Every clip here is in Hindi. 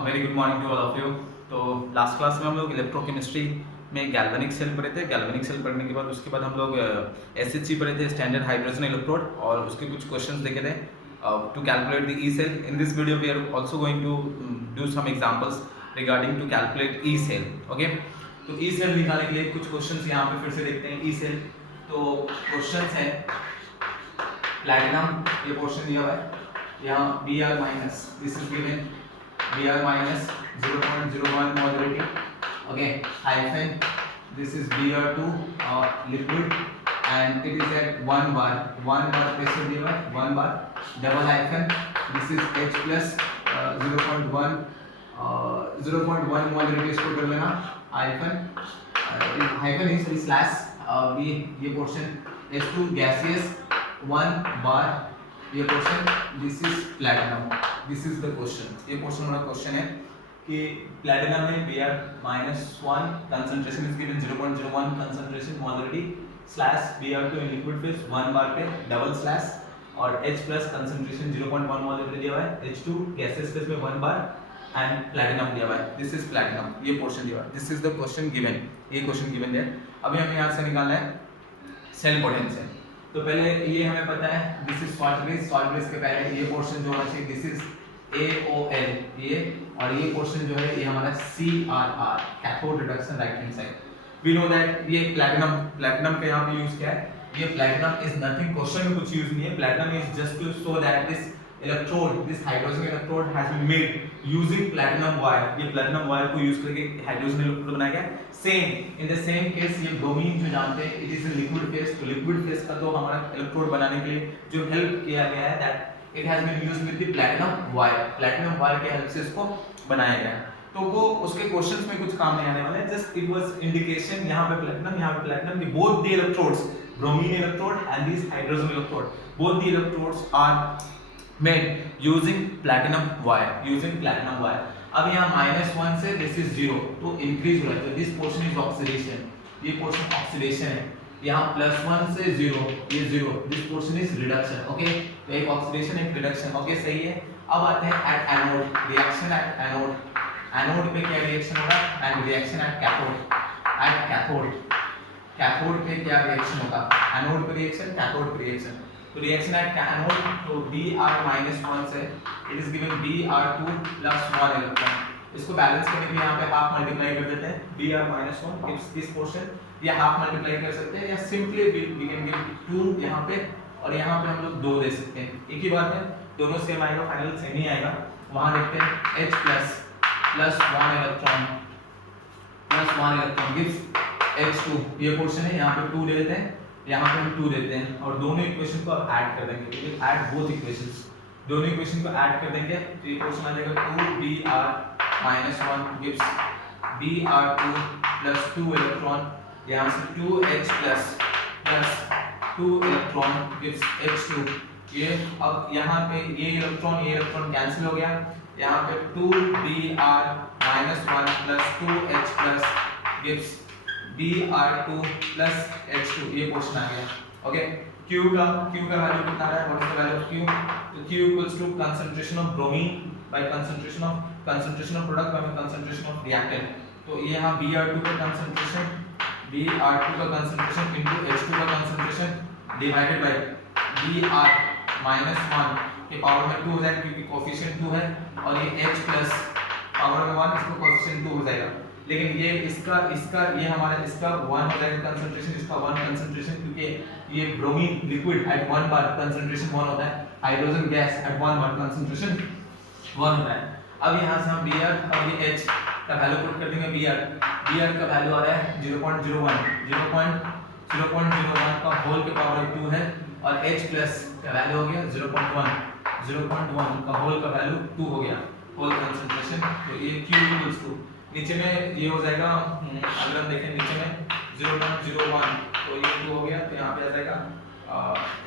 Very good morning to all of you. तो लास्ट क्लास में हम लोग इलेक्ट्रोकेमिस्ट्री में गैल्वेनिक सेल पढ़े थे। गैल्वेनिक सेल पढ़ने के बाद उसके बाद हम लोग एसएचसी पढ़े थे, स्टैंडर्ड हाइड्रोजन इलेक्ट्रोड, और उसके कुछ क्वेश्चंस देखे थे to calculate the E cell. In this video we are also going to do some examples regarding to calculate E cell. Okay, तो ई सेल निकालने के लिए कुछ क्वेश्चंस यहाँ पे फिर से देखते हैं। ई सेल तो क्वेश्चंस है प्लैटिनम, ये पोर्शन दिया हुआ है यहाँ Br minus, this is given Br minus 0.01 molarity. Okay, hyphen. This is Br2 liquid, and it is at 1 bar. 1 bar pressure given. 1 bar. Double hyphen. This is H plus 0.1 0.1 molarity इसको कर लेना hyphen. Hyphen is slash. ये portion H2 gaseous 1 bar. ये question, this is platinum, this is the question. ये क्वेश्चन हमारा क्वेश्चन है कि प्लैटिनम में Br-1 concentration is given 0.01 concentration molarity slash Br2 in liquid phase 1 बार पे डबल स्लैश और H प्लस कंसंट्रेशन 0.1 मोलरिटी दिया हुआ है, H2 गैसेस फेज में 1 बार एंड प्लैटिनम दिया हुआ है। दिस इज प्लैटिनम, ये पोर्शन दिया हुआ है। This is the question given, ये क्वेश्चन गिवन है। अभी हमें यहाँ से निकालना है सेल पोटेंशियल। तो पहले ये हमें पता है, दिस इज सॉल्ट बेस के पहले ये पोर्शन जो होना चाहिए, दिस इज AOL ये, और ये पोर्शन जो है ये हमारा CRR cathode reduction right hand side. We know that ये प्लैटिनम का यहाँ पे यूज क्या है, ये प्लैटिनम इज नथिंग, क्वेश्चन में कुछ यूज नहीं है। Platinum is just to show that this electrode, this hydrogen electrode has been made using platinum wire. ये प्लैटिनम वायर को यूज करके हाइड्रोजन इलेक्ट्रोड बनाया गया। Same in the same case ये ब्रोमीन जो जानते हैं, it is in liquid phase. तो लिक्विड फेज का तो हमारा इलेक्ट्रोड बनाने के लिए जो हेल्प किया गया है, that it has been used with the platinum wire. Platinum wire के हेल्प से इसको बनाया गया है। तो वो उसके क्वेश्चंस में कुछ काम नहीं आने वाले, जस्ट इट वाज इंडिकेशन। यहाँ पे प्लैटिनम की both the electrodes, bromine electrode and this hydrogen electrode, both the electrodes are made using platinum wire. अब यहाँ -1 से दिस इज 0, तो इंक्रीज हो रहा है। दिस पोर्शन इज ऑक्सीडेशन, ये पोर्शन ऑक्सीडेशन है। यहाँ +1 से 0, ये 0, this portion is reduction. Okay, तो एक ऑक्सीडेशन एक रिडक्शन। ओके, सही है। अब आते हैं at anode, reaction at anode पे क्या रिएक्शन होगा, एंड रिएक्शन एट कैथोड पे क्या रिएक्शन होगा, एनोड पे रिएक्शन, कैथोड पे रिएक्शन। तो रिएक्शन एट कैथोड, तो Br-1 से it is given Br2 + 1 electron. इसको बैलेंस करने के लिए यहाँ पे हाफ मल्टीप्लाई कर देते हैं। Br-1 गिव्स दिस पोर्शन, ये हाफ मल्टीप्लाई कर सकते हैं, या सिंपली वी कैन गिव 2 यहाँ पे, और यहाँ पे हम लोग 2 दे सकते हैं। एक ही बात है, दोनों सेम आएगा, फाइनल सेम ही आएगा। वहां देखते हैं H + 1 इलेक्ट्रॉन गिव्स H2, ये पोर्शन है। यहाँ पे 2 दे देते हैं, यहाँ पे हम 2 देते हैं, और दोनों इक्वेशन को अब ऐड कर देंगे। तो ऐड बोथ इक्वेशंस, दोनों इक्वेशन को ऐड कर देंगे, तो ये क्वेश्चन आ जाएगा 2Br-1 गिव्स Br2 + 2 इलेक्ट्रॉन, यहाँ से 2H + 2 इलेक्ट्रॉन गिव्स H2। ये अब यहाँ पे ये इलेक्ट्रॉन कैंसिल हो गया, यहाँ पे 2Br-1 + 2H gives Br2 + H2, ये क्वेश्चन आ गया। ओके, Q का वैल्यू कितना है, what is the value of Q? तो Q = concentration of bromine by concentration of product by concentration of reactant. तो ये यहाँ Br2 का कंसंट्रेशन इनटू H2 का कंसंट्रेशन डिवाइडेड बाय Br-1 के पावर में 2 हो जाएगा, क्योंकि कोएफिशिएंट 2 है, और ये H प्लस पावर में 1, इसको कोएफिशिएंट 2 हो जाएगा। लेकिन ये इसका ये हमारा इसका 1 हो जाएगा कंसंट्रेशन, इसका 1 कंसंट्रेशन, क्योंकि ये bromine liquid at 1 bar concentration 1 होता है, hydrogen gas at 1 bar concentration 1 होता है। अब यहाँ से हम Br और ये H का वैल्यू पुट कर देंगे। Br का वैल्यू आ रहा है 0.01 का होल के पावर 2 है, और H प्लस का वैल्यू हो गया 0.1 का होल का वैल्यू 2 हो गया, होल कंसंट्रेशन। तो ये Q = नीचे में ये हो जाएगा, अगर हम देखें नीचे में 0.01, तो ये 2 हो गया, तो यहाँ पे आ जाएगा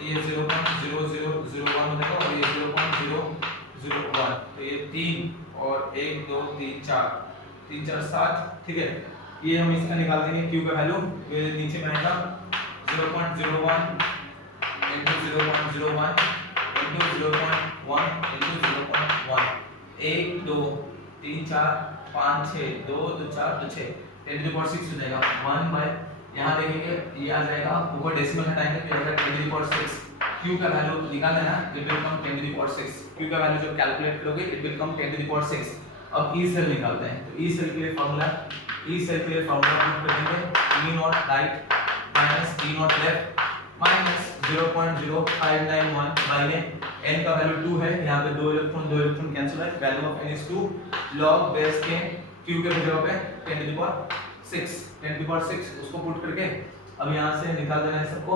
ये 0.0001 हो जाएगा, और ये 0.001, तो ये 3 और 1 2 3 4 7, ठीक है। ये हम इसका निकाल देंगे Q का वैल्यू, ये नीचे में आएगा 0.01 * 0.01 * 0.1 * 0.1 1 2 3 4 5 6 2 2 4 2 6 10⁶ हो जाएगा 1 बाय यहाँ देखेंगे ये आ जाएगा ऊपर डेसिमल हटाएंगे तो आएगा 10⁶। q का वैल्यू निकालना है ना, इट विल कम 10⁶। q का वैल्यू जब कैलकुलेट करोगे इट विल कम 10⁶। अब ई सेल निकालते हैं तो ई सेल के लिए फार्मूला पुट करेंगे e not right minus e not left minus 0.0591 by n का वैल्यू 2 है, यहाँ पे 2 इलेक्ट्रॉन कैंसिल है, value of n is 2 log base के q के जगह पे 10⁶ उसको पुट करके अब यहाँ से निकाल देना है सबको।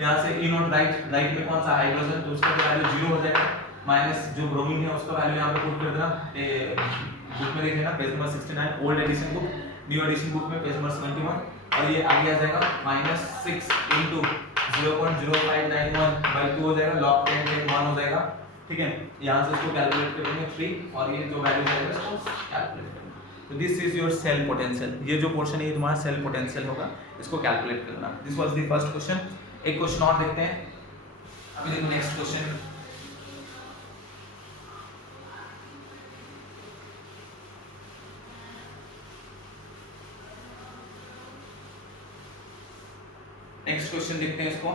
यहाँ से e नॉट राइट में कौन सा हाइड्रोजन तो उसका वैल्यू 0 हो जाएगा, माइनस जो ब्रोमीन है उसका वैल्यू यहाँ पे पुट कर देना। बुक में देखें ना page number 69 old addition book, new addition book में पेज नंबर 71 और ये आगे आ जाएगा -6 * 0.0591 बाय 2 हो जाएगा, log 10 1 हो जाएगा। ठीक है, यहाँ से इसको कैलकुलेट करेंगे 3 और ये जो वैल्यू आएगा इसको कैलकुलेट करेंगे। तो this is your cell potential, ये जो पोर्शन है ये तुम्हारा सेल पोटेंशियल होगा, इसको कैलकुलेट करना। This was the first question. एक क्वेश्चन और देखते हैं। अभी देखो नेक्स्ट क्वेश्चन। नेक्स्ट क्वेश्चन देखते हैं इसको।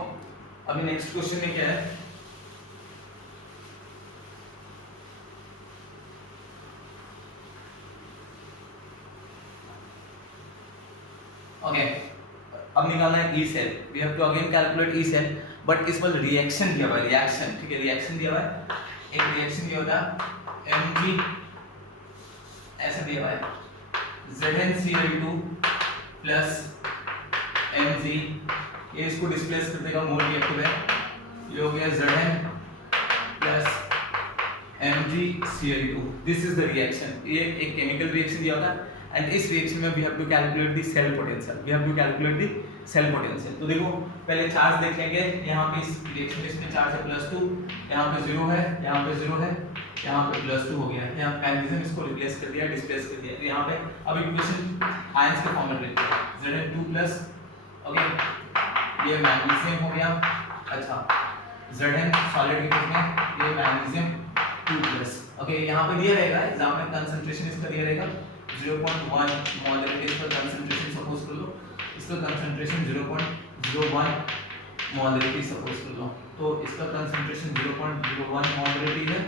अभी नेक्स्ट क्वेश्चन में क्या है, ओके अब निकालना है E cell. We have to again calculate E cell, but इस पर रिएक्शन दिया हुआ है, रिएक्शन। ठीक है, रिएक्शन दिया हुआ है, एक रिएक्शन दिया होता है Mg ऐसा दिया हुआ है ZnCl2 प्लस Mg, ये इसको डिस्प्लेस कर देगा, मोल रिएक्टिव है, ये हो गया Zn plus MgCl2। This is the reaction, ये एक केमिकल रिएक्शन दिया होता है एंड इस रिएक्शन में we have to calculate the cell potential, cell potential. तो देखो पहले चार्ज देख लेंगे, यहाँ पे इस रिएक्शन में इसमें चार्ज है +2, यहाँ पे 0 है, यहाँ पे 0 है, यहाँ पे +2 हो गया है, यहाँ मैग्नीशियम इसको रिप्लेस कर दिया, डिस्प्लेस कर दिया। तो यहाँ पे अब इक्वेशन आयंस के फॉर्म में लिखते हैं Zn2+, ओके ये मैग्नीशियम हो गया, अच्छा Zn सॉलिड के केस में ये मैग्नीशियम 2+, ओके यहाँ पे दिया रहेगा एग्जाम में कंसंट्रेशन इसका दिया रहेगा 0.1 मोलरिटी, इसका कंसंट्रेशन सपोज कर लो, इसका कंसंट्रेशन 0.01 मोलरिटी सपोज कर लो, तो इसका कंसंट्रेशन 0.01 मोलरिटी है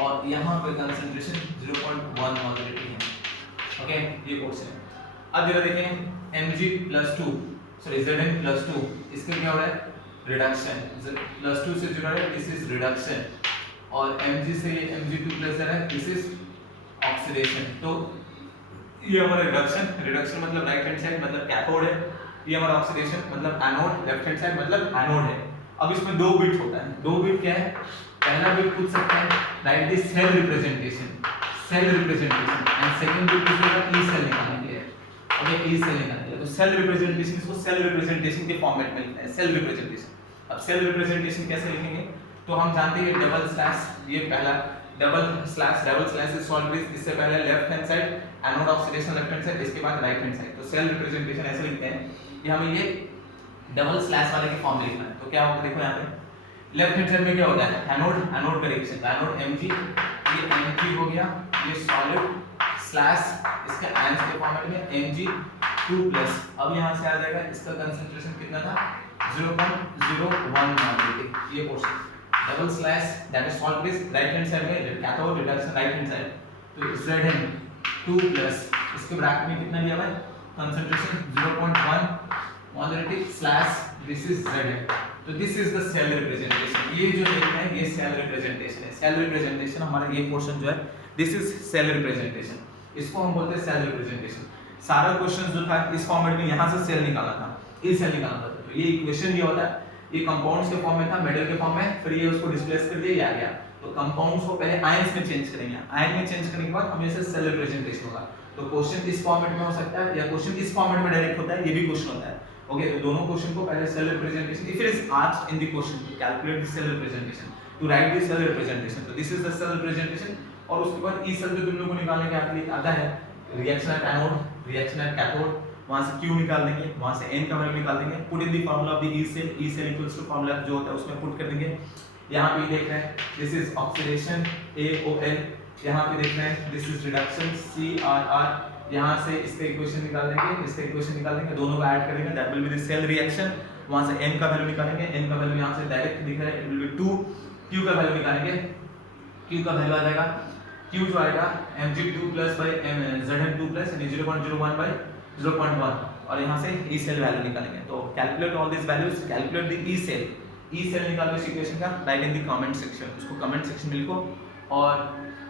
और यहाँ पे कंसंट्रेशन 0.1 मोलरिटी है। ओके ये क्वेश्चन है। अब जरा देखें Mg+2 सॉरी Zn+2, इसका क्या हो रहा है रिडक्शन, +2 से जुड़ा है, दिस इज रिडक्शन, और Mg से ये Mg2+ है, दिस इज ऑक्सीडेशन। तो ये हमारा रिडक्शन मतलब राइट हैंड साइड मतलब कैथोड है, ये हमारा ऑक्सीडेशन मतलब एनोड, लेफ्ट हैंड साइड मतलब एनोड है। अब इसमें दो बिट होता है, दो बिट क्या है, पहला बिट पूछ सकते हैं write the cell representation and second bit पूछेगा ई सेल निकालने के लिए। ओके ई सेल निकालने के लिए तो सेल रिप्रेजेंटेशन, इसको सेल रिप्रेजेंटेशन के फॉर्मेट में लिखना है, सेल रिप्रेजेंटेशन। अब सेल रिप्रेजेंटेशन कैसे लिखेंगे, तो हम जानते हैं डबल स्लैश, ये पहला double slash is solve with, इससे पहले left hand side anode oxidation left hand side, इसके बाद राइट हैंड साइड। तो सेल रिप्रेजेंटेशन ऐसे लिखते हैं कि हमें ये डबल स्लैश वाले के फॉर्म में लिखना है। तो क्या होगा देखो यहाँ पे लेफ्ट हैंड साइड में क्या होता है एनोड का रिएक्शन, एनोड Mg, ये Mg हो गया, ये सॉलिड स्लैश इसके आयंस के फॉर्मेट में Mg2+। अब यहाँ से आ जाएगा इसका कंसंट्रेशन कितना था 0.01 मोलरिटी, ये portion double slash that is solve this right hand side में cathode reduction right hand side, तो Zn2+ इसके ब्रैकेट में कितना दिया हुआ है concentration 0.1 molarity slash this is Zn। तो this is the cell representation, ये जो लिखना है ये सेल रिप्रेजेंटेशन है। सेल रिप्रेजेंटेशन हमारा ये पोर्शन जो है दिस इज सेल रिप्रेजेंटेशन, इसको हम बोलते हैं सेल रिप्रेजेंटेशन। सारा क्वेश्चन जो था इस फॉर्मेट में यहाँ से सेल निकालना था, ये सेल निकालना था। तो ये इक्वेशन ये होता है, ये कंपाउंड्स के फॉर्म में था, मेटल के फॉर्म में, फिर ये उसको डिस्प्लेस कर दिया, ये आ गया। तो कंपाउंड्स को पहले आयंस में चेंज करेंगे, आयन में चेंज करने के बाद हमेशा सेल रिप्रेजेंटेशन होगा। तो क्वेश्चन इस फॉर्मेट में हो सकता है या क्वेश्चन इस फॉर्मेट में डायरेक्ट होता है, ये भी क्वेश्चन होता है। ओके तो दोनों क्वेश्चन को पहले cell representation, if it is asked in the question to calculate the cell representation, to write the cell representation, तो this is the cell representation. और उसके बाद ई सेल जो तुम लोगों को निकालने के आपके लिए आता है reaction at anode, reaction at cathode, वहां से Q निकाल देंगे, वहां से N का वैल्यू निकाल देंगे, put in the formula of the E cell equals to formula जो होता है उसमें पुट कर देंगे। यहां पे देख रहे हैं दिस इज ऑक्सीडेशन AOL, यहाँ पे देखना है दिस इज रिडक्शन CRR, यहाँ से इसका इक्वेशन निकाल देंगे, इसका इक्वेशन निकाल देंगे, दोनों को ऐड करेंगे, that will be the cell reaction. वहां से n का वैल्यू निकालेंगे, n का वैल्यू यहाँ से डायरेक्ट दिख रहा है, इट विल बी 2। q का वैल्यू निकालेंगे, q का वैल्यू आ जाएगा, q जो आएगा mg2 plus by zm2 plus 0.01 bye 0.1, और यहाँ से ई सेल वैल्यू निकालेंगे। तो calculate all this values, calculate the E cell. E cell निकालो इस इक्वेशन का, write in the comment section, उसको कमेंट सेक्शन में लिखो। और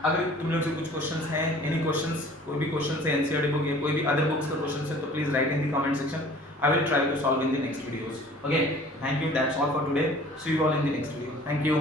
अगर तुम लोग से कुछ क्वेश्चंस हैं, एनी क्वेश्चंस, कोई भी क्वेश्चन है एनसीईआरटी बुक या कोई भी अदर बुक्स का क्वेश्चन है, तो please write in the comment section, I will try to solve in the next videos. Okay, thank you, that's all for today, see you all in the next video, thank you.